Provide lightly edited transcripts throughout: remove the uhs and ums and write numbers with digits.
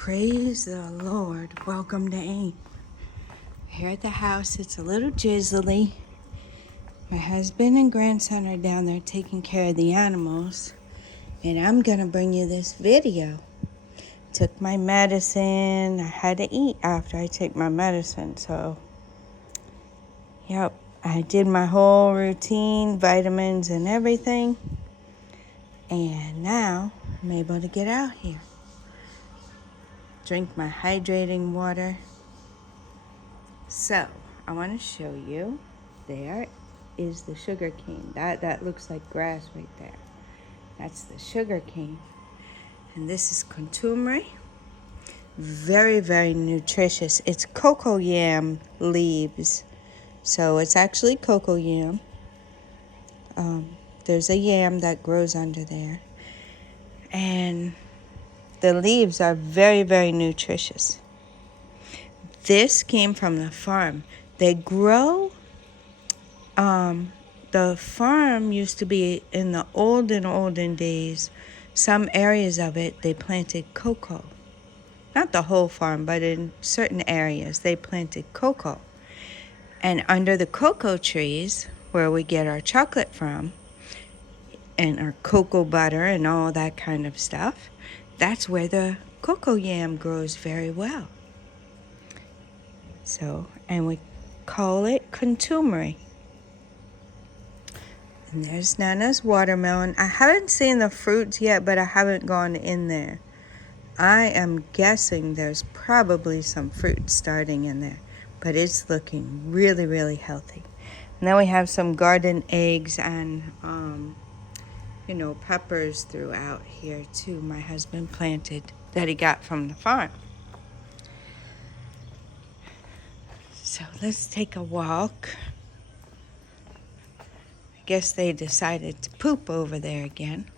Praise the Lord. Welcome to AIM. Here at the house, it's a little drizzly. My husband and grandson are down there taking care of the animals. And I'm going to bring you this video. Took my medicine. I had to eat after I take my medicine. So, yep, I did my whole routine, vitamins and everything. And now I'm able to get out here. Drink my hydrating water. So, I want to show you, there is the sugar cane. That looks like grass right there. That's the sugar cane. And this is contumely. Very, very nutritious. It's cocoa yam leaves. So it's actually cocoa yam. There's a yam that grows under there. And the leaves are very, very nutritious. This came from the farm. They grow, the farm used to be in the olden days, some areas of it, they planted cocoa. Not the whole farm, but in certain areas, they planted cocoa. And under the cocoa trees, where we get our chocolate from, and our cocoa butter and all that kind of stuff, that's where the cocoa yam grows very well. So, and we call it contumely. And there's Nana's watermelon. I haven't seen the fruits yet, but I haven't gone in there. I am guessing there's probably some fruit starting in there, but it's looking really, really healthy. And then we have some garden eggs and, peppers throughout here too. My husband planted that he got from the farm. So let's take a walk. I guess they decided to poop over there again.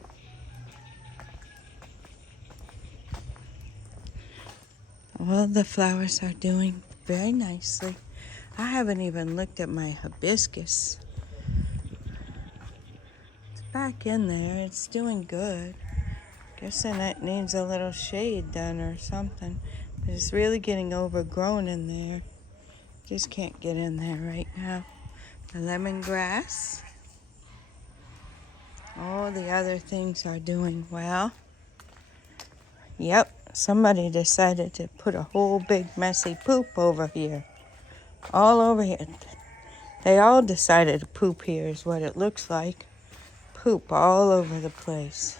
Well, the flowers are doing very nicely. I haven't even looked at my hibiscus. It's back in there. It's doing good. Guessing it needs a little shade done or something. But it's really getting overgrown in there. Just can't get in there right now. The lemongrass. All the other things are doing well. Yep, somebody decided to put a whole big messy poop over here. All over here. They all decided to poop here is what it looks like. Poop all over the place.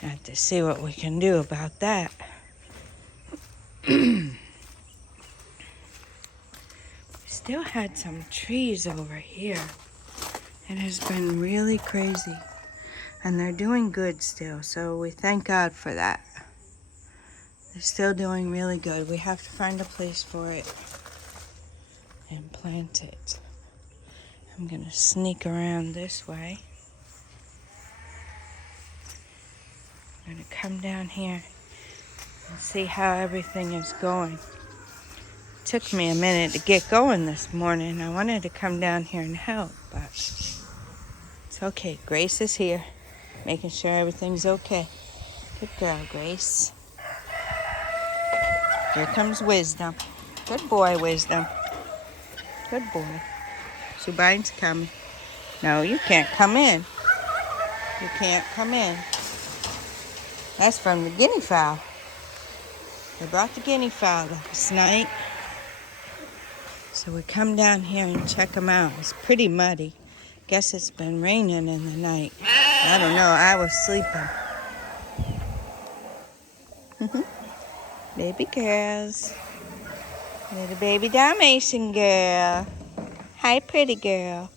Have to see what we can do about that. Still had some trees over here. It has been really crazy. And they're doing good still, so we thank God for that. They're still doing really good. We have to find a place for it and plant it. I'm going to sneak around this way. I'm going to come down here and see how everything is going. Took me a minute to get going this morning. I wanted to come down here and help, but it's okay. Grace is here, making sure everything's okay. Good girl, Grace. Here comes Wisdom. Good boy, Wisdom. Good boy. Subine's coming. No, you can't come in. You can't come in. That's from the guinea fowl. They brought the guinea fowl last night. So we come down here and check them out. It's pretty muddy. Guess it's been raining in the night. I don't know. I was sleeping. Baby girls. Little baby Dalmatian girl. Hi, pretty girl.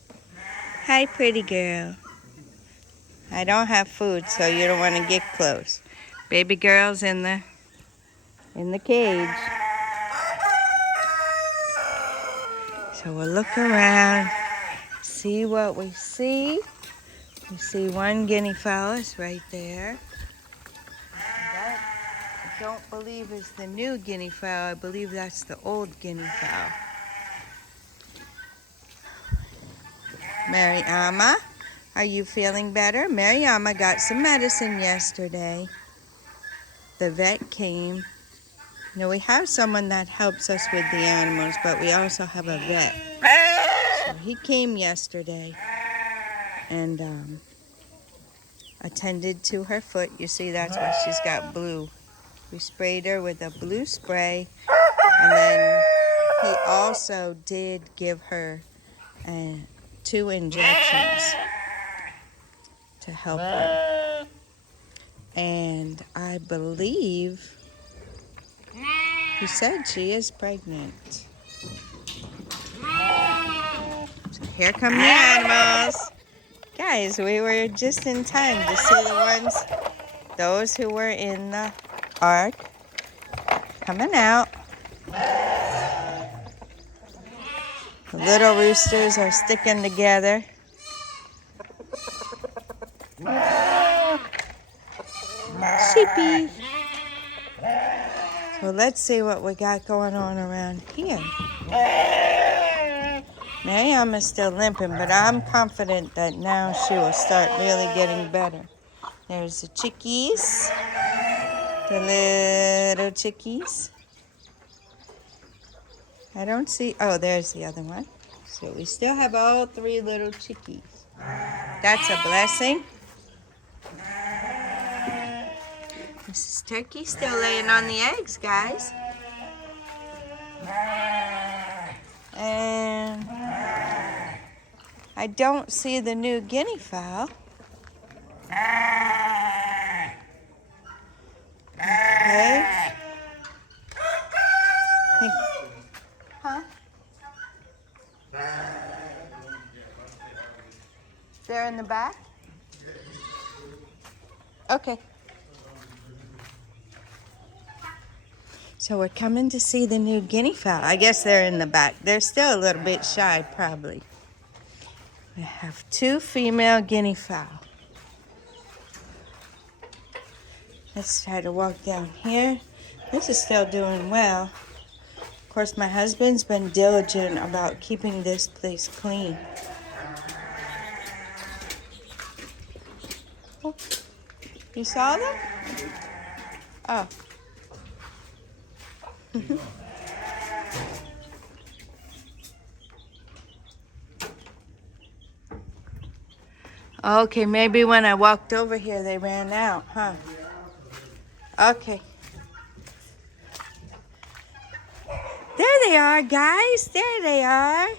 Hi, pretty girl. I don't have food, so you don't want to get close. Baby girl's in the cage. So we'll look around, see what we see. We see one guinea fowl is right there. That I don't believe is the new guinea fowl. I believe that's the old guinea fowl. Mary Amma, Are you feeling better? Mariama got some medicine yesterday. The vet came. You know, we have someone that helps us with the animals, but we also have a vet. So he came yesterday and attended to her foot. You see, that's why she's got blue. We sprayed her with a blue spray, and then he also did give her 2 injections to help her. And I believe he said she is pregnant. So here come the animals. Guys, we were just in time to see those who were in the ark coming out. The little roosters are sticking together. Sheepy. So let's see what we got going on around here. Mariama's still limping, but I'm confident that now she will start really getting better. There's the chickies, the little chickies. I don't see, oh, there's the other one. So we still have all 3 little chickies. That's a blessing. Mrs. Turkey still laying on the eggs, guys. And I don't see the new guinea fowl. Okay. Huh? They're in the back? Okay. So we're coming to see the new guinea fowl. I guess they're in the back. They're still a little bit shy, probably. We have 2 female guinea fowl. Let's try to walk down here. This is still doing well. Of course, my husband's been diligent about keeping this place clean. Oh, you saw them? Oh. Okay, maybe when I walked over here they ran out, huh? Okay. There they are, guys. There they are.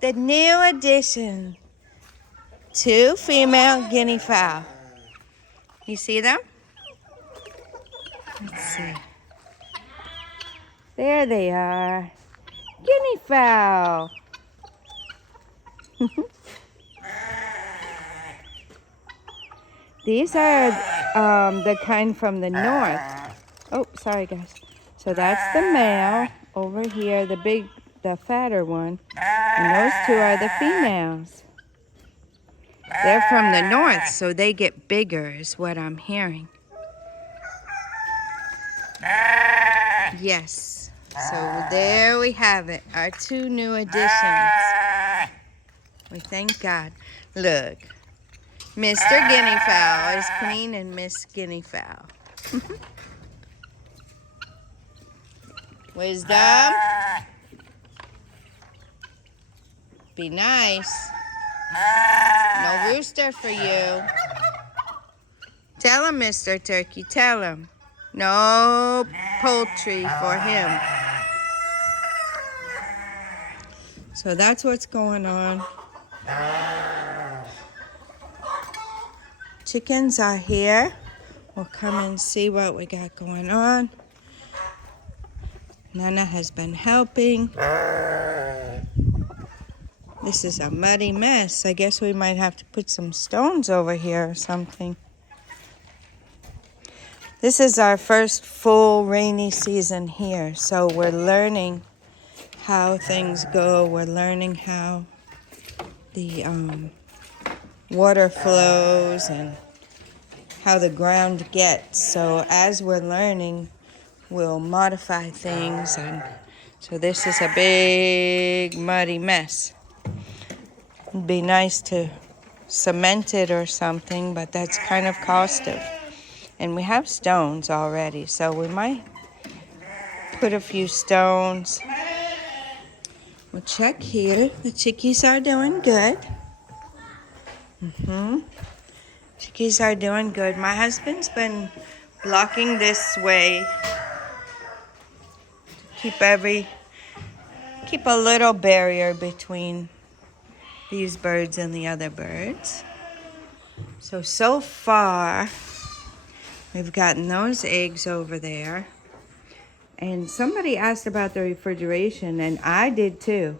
The new addition. 2 female guinea fowl. You see them? Let's see. There they are. Guinea fowl. These are the kind from the north. Oh, sorry, guys. So that's the male over here, the fatter one. And those 2 are the females. They're from the north, so they get bigger is what I'm hearing. Yes. So there we have it, our 2 new additions. We thank God. Look, Mr. Guinea Fowl is clean and Miss Guinea Fowl. Wisdom. Be nice. No rooster for you. Tell him, Mr. Turkey, tell him. No poultry for him. So that's what's going on. Chickens are here. We'll come and see what we got going on. Nana has been helping. This is a muddy mess. I guess we might have to put some stones over here or something. This is our first full rainy season here, so we're learning how things go. We're learning how the water flows and how the ground gets. So as we're learning, we'll modify things. And so this is a big muddy mess. It'd be nice to cemented or something, but that's kind of costive. And we have stones already, so we might put a few stones. We'll check here. The chickies are doing good. Chickies are doing good. My husband's been blocking this way. Keep a little barrier between these birds and the other birds. So far, we've gotten those eggs over there. And somebody asked about the refrigeration, and I did too.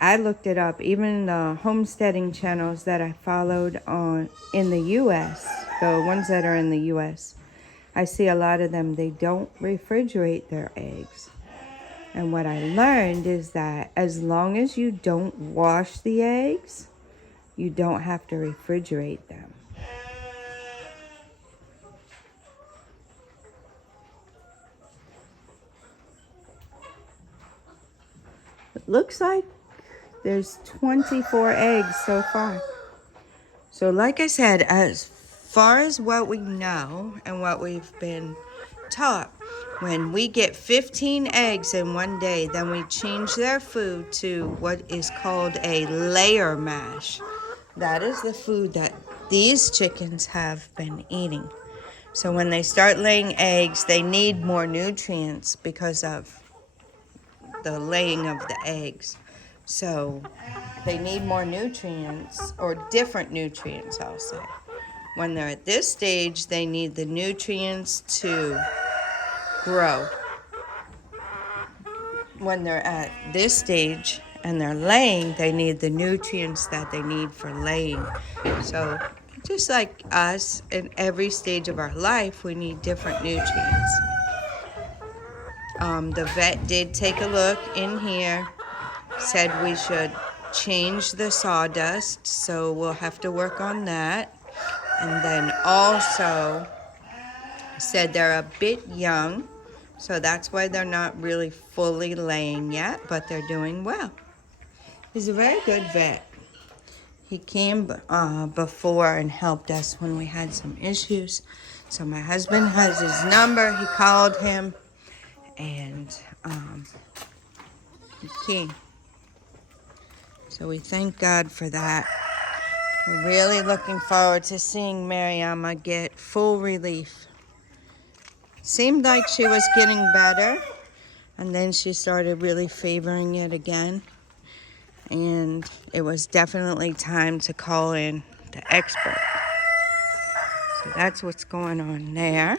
I looked it up. Even the homesteading channels that I followed in the U.S., the ones that are in the U.S., I see a lot of them, they don't refrigerate their eggs. And what I learned is that as long as you don't wash the eggs, you don't have to refrigerate them. It looks like there's 24 eggs so far. So like I said, as far as what we know and what we've been taught, when we get 15 eggs in one day, then we change their food to what is called a layer mash. That is the food that these chickens have been eating. So when they start laying eggs, they need more nutrients because of the laying of the eggs. So they need more nutrients, or different nutrients, I'll say. When they're at this stage, they need the nutrients to grow. When they're at this stage and they're laying, they need the nutrients that they need for laying. So just like us, in every stage of our life, we need different nutrients. The vet did take a look in here, said we should change the sawdust, so we'll have to work on that. And then also said they're a bit young, so that's why they're not really fully laying yet, but they're doing well. He's a very good vet. He came before and helped us when we had some issues. So my husband has his number. He called him, and he came. So we thank God for that. We're really looking forward to seeing Mariama get full relief. Seemed like she was getting better, and then she started really favoring it again. And it was definitely time to call in the expert. So that's what's going on there.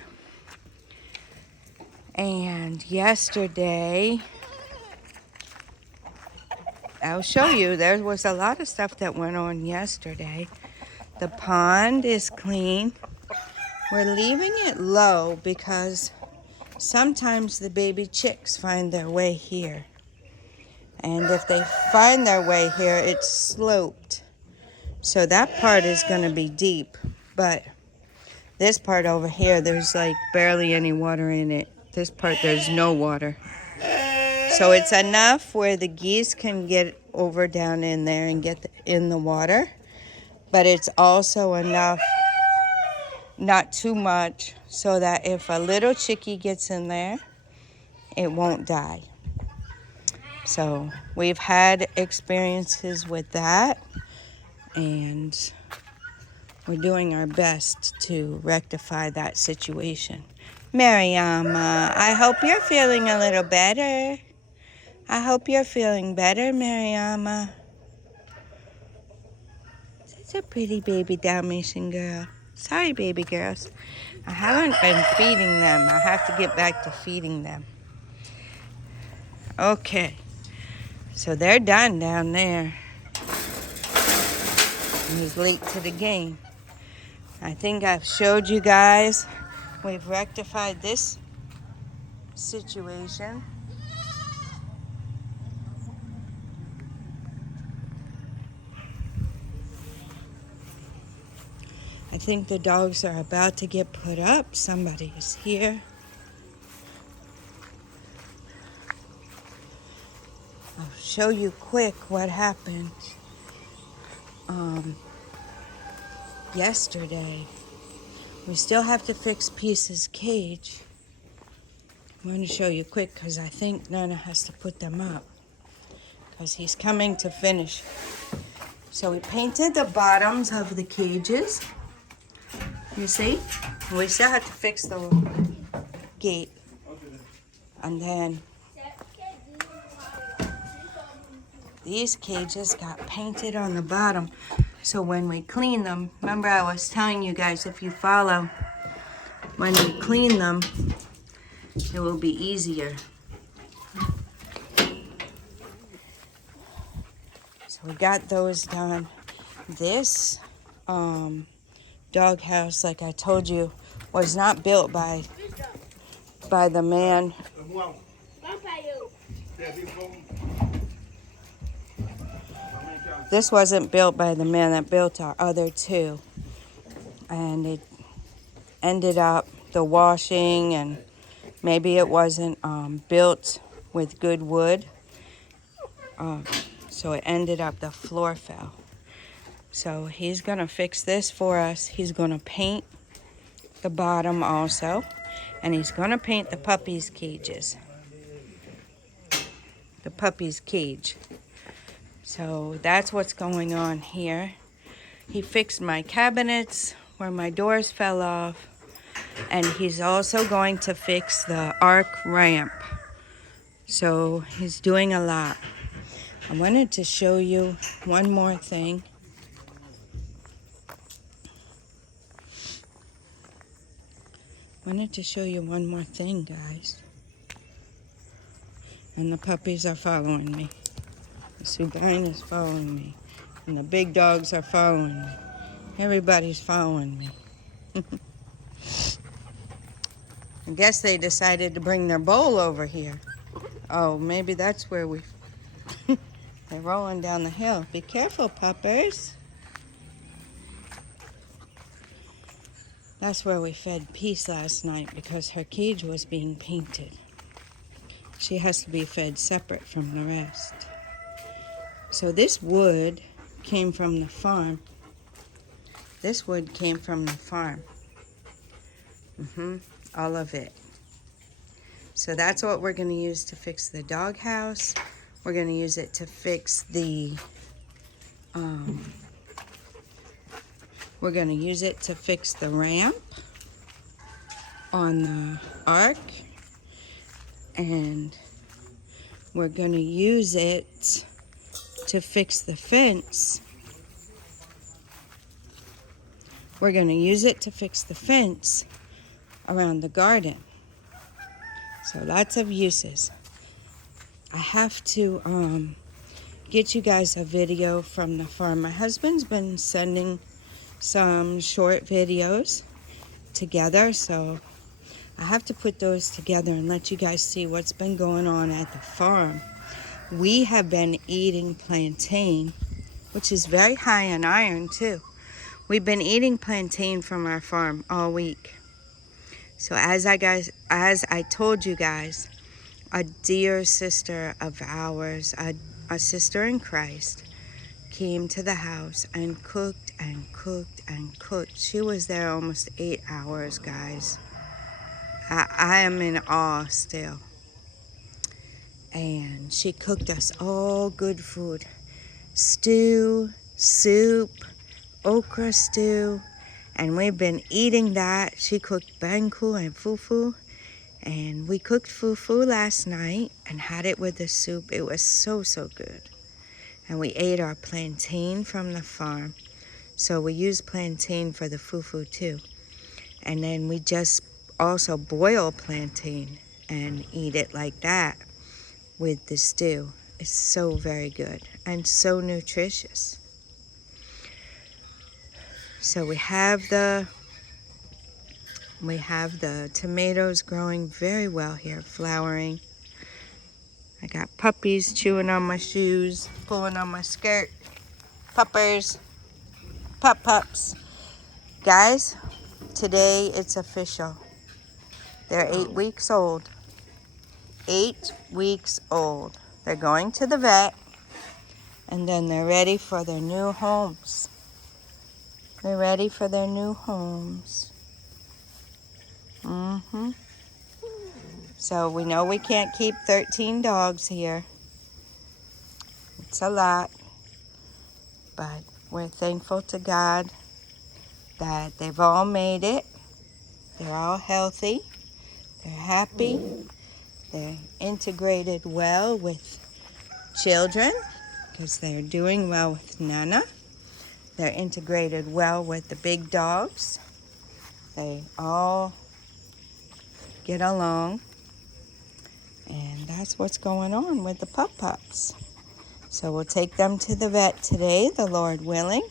And yesterday, I'll show you, there was a lot of stuff that went on yesterday. The pond is clean. We're leaving it low because sometimes the baby chicks find their way here. And if they find their way here, it's sloped. So that part is going to be deep. But this part over here, there's like barely any water in it. This part, there's no water. So it's enough where the geese can get over down in there and get in the water. But it's also enough, not too much, so that if a little chickie gets in there, it won't die. So we've had experiences with that, and we're doing our best to rectify that situation. Mariama, I hope you're feeling a little better. I hope you're feeling better, Mariama. Such a pretty baby Dalmatian girl. Sorry, baby girls. I haven't been feeding them. I have to get back to feeding them. Okay. So they're done down there. He's late to the game. I think I've showed you guys. We've rectified this situation. I think the dogs are about to get put up. Somebody is here. I'll show you quick what happened. yesterday. We still have to fix Peace's cage. I'm going to show you quick because I think Nana has to put them up because he's coming to finish. So we painted the bottoms of the cages. You see? We still have to fix the gate. And then these cages got painted on the bottom. So when we clean them, remember I was telling you guys, if you follow, when we clean them, it will be easier. So we got those done. This doghouse, like I told you, was not built by the man. This wasn't built by the man that built our other two. And it ended up, the washing, and maybe it wasn't built with good wood. So it ended up, the floor fell. So he's going to fix this for us. He's going to paint the bottom also. And he's going to paint the puppies' cages. The puppies' cage. So that's what's going on here. He fixed my cabinets where my doors fell off. And he's also going to fix the arc ramp. So he's doing a lot. I wanted to show you one more thing. Guys. And the puppies are following me. The Sugain is following me. And the big dogs are following me. Everybody's following me. I guess they decided to bring their bowl over here. Oh, maybe that's where we... They're rolling down the hill. Be careful, puppers. That's where we fed Peace last night because her cage was being painted. She has to be fed separate from the rest. So this wood came from the farm. All of it. So that's what we're going to use to fix the doghouse. We're going to use it to fix the ramp on the ark. And we're going to use it to fix the fence. We're going to use it to fix the fence around the garden. So lots of uses. I have to get you guys a video from the farm. My husband's been sending some short videos together, so I have to put those together and let you guys see what's been going on at the farm. We have been eating plantain, which is very high in iron too. We've been eating plantain from our farm all week. So as I told you guys, a dear sister of ours, a sister in Christ, came to the house and cooked and cooked and cooked. She was there almost 8 hours, guys. I am in awe still. And she cooked us all good food. Stew, soup, okra stew. And we've been eating that. She cooked banku and fufu. And we cooked fufu last night and had it with the soup. It was so, so good. And we ate our plantain from the farm. So we use plantain for the fufu too. And then we just also boil plantain and eat it like that with the stew. It's so very good and so nutritious. So we have the tomatoes growing very well here, flowering. I got puppies chewing on my shoes, pulling on my skirt. Puppers, pups. Guys, today it's official. They're 8 weeks old. 8 weeks old. They're going to the vet, and then they're ready for their new homes. They're ready for their new homes. So we know we can't keep 13 dogs here. It's a lot. But we're thankful to God that they've all made it. They're all healthy. They're happy. They're integrated well with children because they're doing well with Nana. They're integrated well with the big dogs. They all get along. And that's what's going on with the pup-pups. So we'll take them to the vet today, the Lord willing.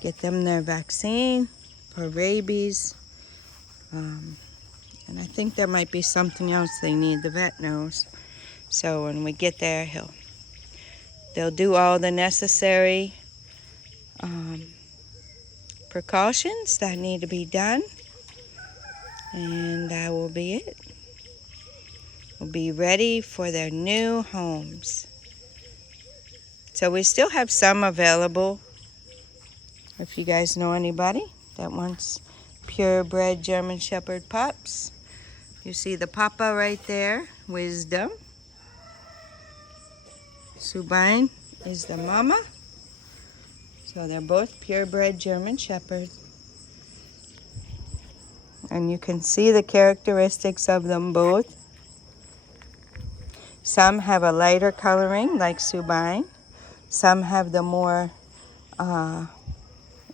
Get them their vaccine for rabies. And I think there might be something else they need, the vet knows. So when we get there, they'll do all the necessary precautions that need to be done. And that will be it. We'll be ready for their new homes. So we still have some available. If you guys know anybody that wants purebred German Shepherd pups. You see the papa right there, Wisdom. Subine is the mama. So they're both purebred German Shepherd. And you can see the characteristics of them both. Some have a lighter coloring like Subine. Some have the more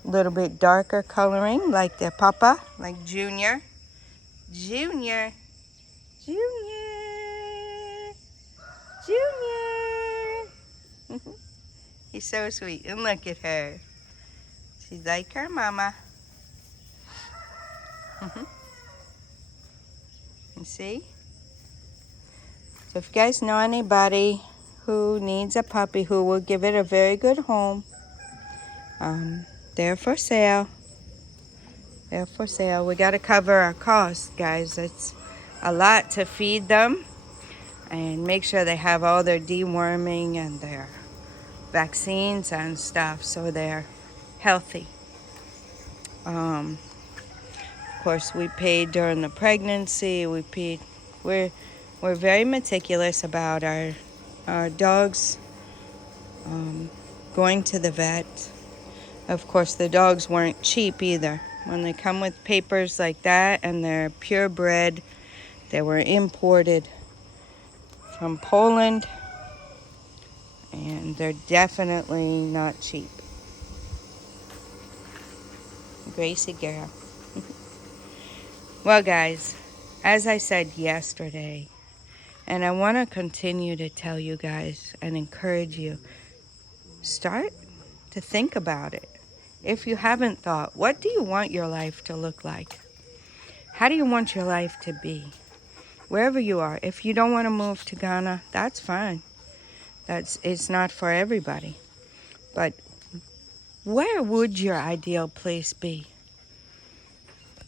little bit darker coloring like their papa, like Junior. Junior. Junior. Junior. He's so sweet. And look at her. She's like her mama. You see? So if you guys know anybody who needs a puppy who will give it a very good home, they're for sale. They're for sale. We got to cover our costs, guys. It's a lot to feed them and make sure they have all their deworming and their vaccines and stuff so they're healthy. Of course, we paid during the pregnancy. We're very meticulous about our dogs going to the vet. Of course, the dogs weren't cheap either. When they come with papers like that and they're purebred, they were imported from Poland, and they're definitely not cheap. Gracie girl. Well, guys, as I said yesterday, and I want to continue to tell you guys and encourage you, start to think about it. If you haven't thought, what do you want your life to look like? How do you want your life to be? Wherever you are. If you don't want to move to Ghana, that's fine. It's not for everybody. But where would your ideal place be?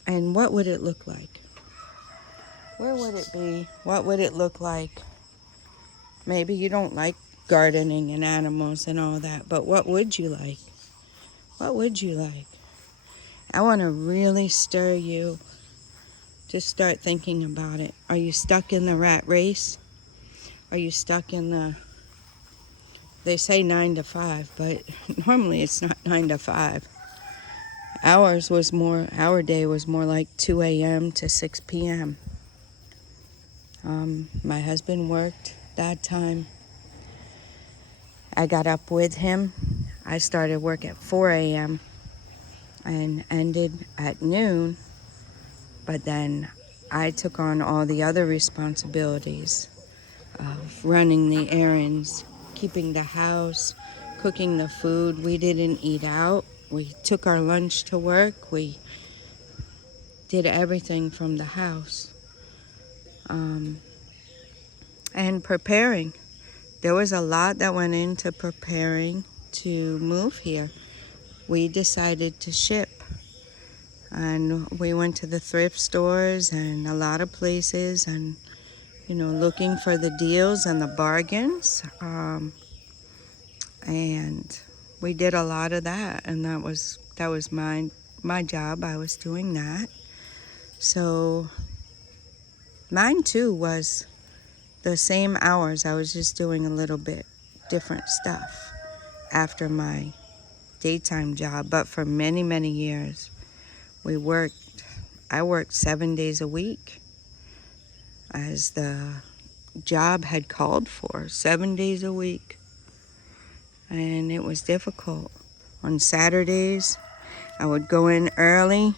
And what would it look like? Where would it be? What would it look like? Maybe you don't like gardening and animals and all that, but what would you like? What would you like? I want to really stir you to start thinking about it. Are you stuck in the rat race? Are you stuck in they say 9 to 5, but normally it's not 9 to 5. Our day was more like 2 a.m. to 6 p.m. My husband worked that time. I got up with him. I started work at 4 a.m. and ended at noon. But then I took on all the other responsibilities of running the errands, keeping the house, cooking the food. We didn't eat out. We took our lunch to work. We did everything from the house. And preparing. There was a lot that went into preparing to move here. We decided to ship. And we went to the thrift stores and a lot of places and, looking for the deals and the bargains. And we did a lot of that, and that was That was my job. I was doing that. So mine too was the same hours. I was just doing a little bit different stuff after my daytime job. But for many, many years, I worked 7 days a week as the job had called for, 7 days a week. And it was difficult. On Saturdays, I would go in early.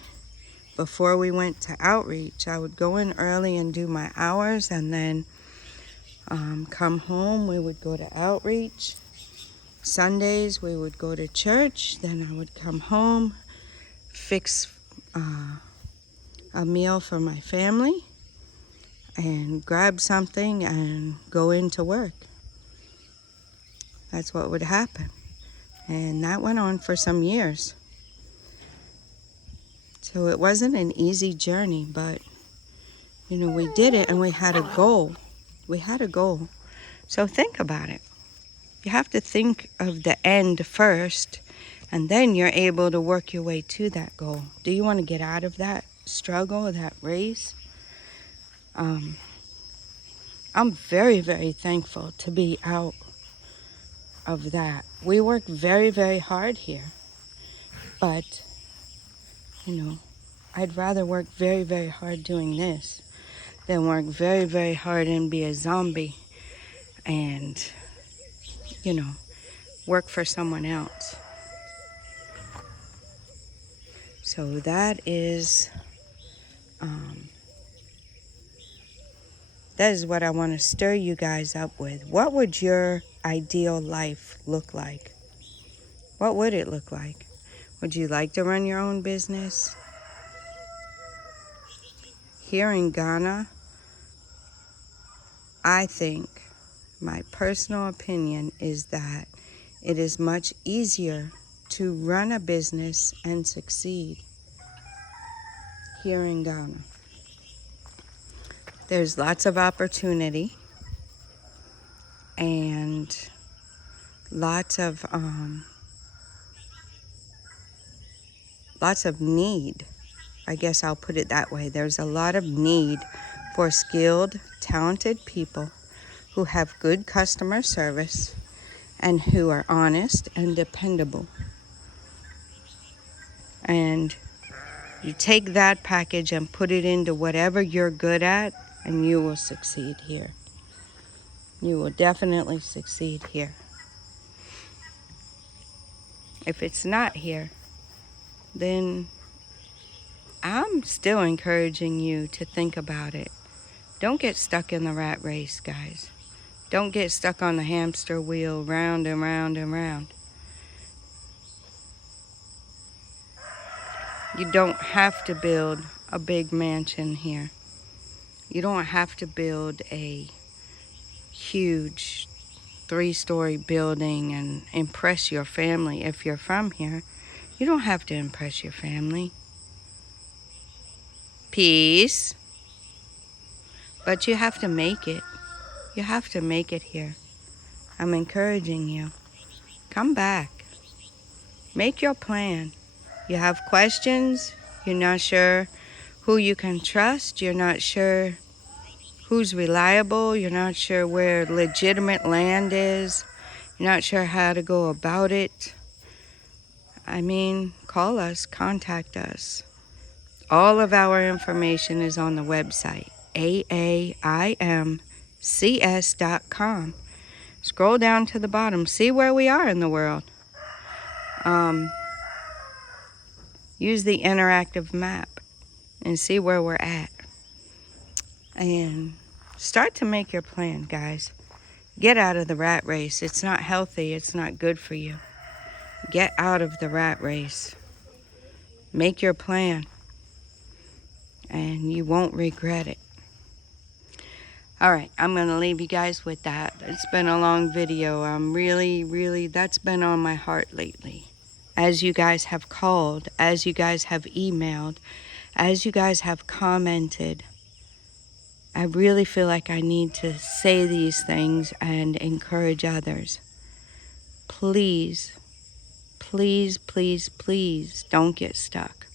Before we went to outreach, I would go in early and do my hours, and then come home. We would go to outreach. Sundays, we would go to church. Then I would come home, fix a meal for my family, and grab something and go into work. That's what would happen. And that went on for some years. So it wasn't an easy journey, but, we did it, and we had a goal. We had a goal. So think about it. You have to think of the end first, and then you're able to work your way to that goal. Do you want to get out of that struggle, that race? I'm very, very thankful to be out of that. We work very, very hard here, but I'd rather work very, very hard doing this than work very, very hard and be a zombie and, work for someone else. So that is what I want to stir you guys up with. What would your ideal life look like? What would it look like? Would you like to run your own business? Here in Ghana, I think, my personal opinion is that it is much easier to run a business and succeed here in Ghana. There's lots of opportunity and lots of need. I guess I'll put it that way. There's a lot of need for skilled, talented people who have good customer service and who are honest and dependable. And you take that package and put it into whatever you're good at, and you will succeed here. You will definitely succeed here. If it's not here, then I'm still encouraging you to think about it. Don't get stuck in the rat race, guys. Don't get stuck on the hamster wheel, round and round and round. You don't have to build a big mansion here. You don't have to build a huge 3-story building and impress your family. If you're from here, you don't have to impress your family. Peace. But you have to make it. You have to make it here. I'm encouraging you. Come back. Make your plan. You have questions. You're not sure who you can trust. You're not sure who's reliable. You're not sure where legitimate land is. You're not sure how to go about it. Call us, contact us. All of our information is on the website, AAIMCS.com. Scroll down to the bottom. See where we are in the world. Use the interactive map and see where we're at. And start to make your plan, guys. Get out of the rat race. It's not healthy. It's not good for you. Get out of the rat race. Make your plan. And you won't regret it. All right, I'm going to leave you guys with that. It's been a long video. I'm really, that's been on my heart lately. As you guys have called, as you guys have emailed, as you guys have commented, I really feel like I need to say these things and encourage others. Please please, please, please don't get stuck.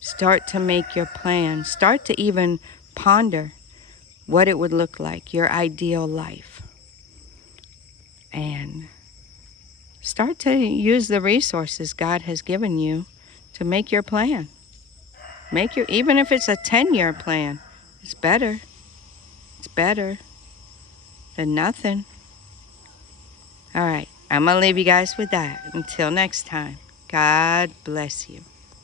Start to make your plan. Start to even ponder what it would look like, your ideal life. And start to use the resources God has given you to make your plan. Even if it's a 10-year plan, it's better. It's better than nothing. All right, I'm going to leave you guys with that. Until next time, God bless you.